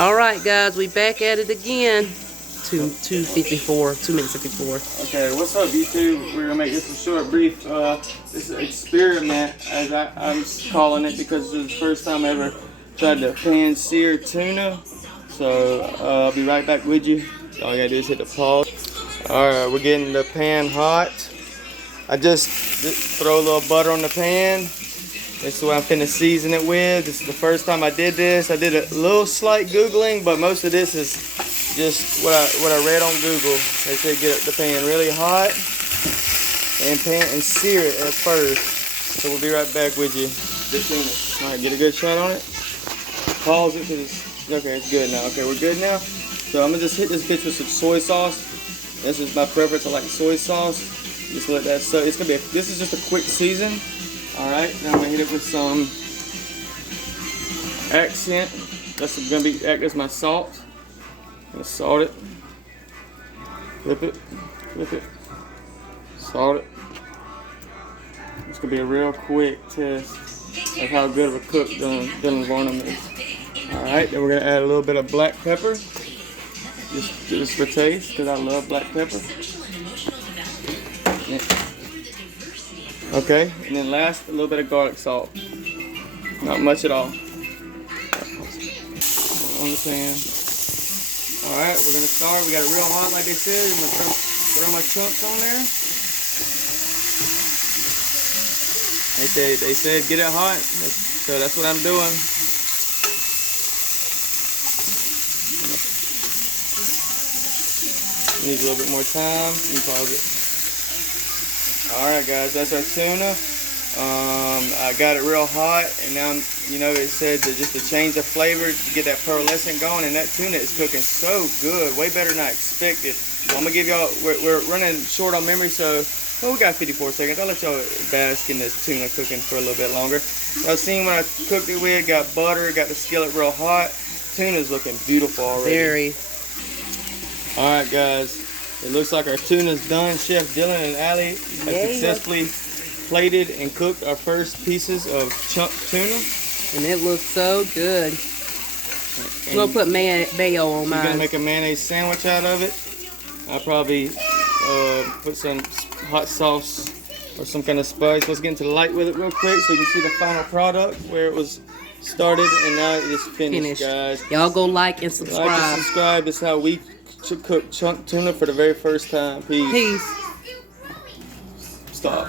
All right, guys, we back at it again. 2:54, 2 minutes and 54. Okay, what's up, YouTube? We're gonna make this a short, brief. This is an experiment, as I'm calling it, because this is the first time I ever tried to pan sear tuna. So I'll be right back with you. All you gotta do is hit the pause. All right, we're getting the pan hot. I just throw a little butter on the pan. This is what I'm finna season it with. This is the first time I did this. I did a little slight Googling, but most of this is just what I read on Google. They said get the pan really hot and sear it at first. So we'll be right back with you. The tuna. All right, get a good shot on it. Pause it because okay, it's good now. Okay, we're good now. So I'm gonna just hit this bitch with some soy sauce. This is my preference. I like soy sauce. Just let that soak. It's gonna be. This is just a quick season. All right, now I'm gonna hit it with some accent. That's gonna act as my salt. I'm gonna salt it. Flip it. Salt it. It's gonna be a real quick test of how good of a cook Dylan Varnum is. All right, then we're gonna add a little bit of black pepper, just for taste, because I love black pepper. Yeah. Okay, and then last, a little bit of garlic salt. Not much at all. On the pan. All right, we're gonna start. We got it real hot, like they said. I'm gonna throw my chunks on there. They said get it hot, so that's what I'm doing. Needs a little bit more time. You can pause it. Alright guys, that's our tuna. I got it real hot, and now, you know, it said that just to change the flavor, to get that pearlescent going, and that tuna is cooking so good, way better than I expected. I'm gonna give y'all, we're running short on memory, so, well, we got 54 seconds. I'll let y'all bask in this tuna cooking for a little bit longer. Y'all seen when I cooked it with, got butter, got the skillet real hot. Tuna's looking beautiful already. Very. Alright guys, it looks like our tuna's done. Chef Dylan and Allie have successfully plated and cooked our first pieces of chunk tuna. And it looks so good. I'm gonna put mayo on mine. I'm gonna make a mayonnaise sandwich out of it. I'll probably put some hot sauce or some kind of spice. Let's get into the light with it real quick so you can see the final product, where it was started and now it's finished. Guys. Y'all go like and subscribe. Like and subscribe. This is how we cook chunk tuna for the very first time. Peace.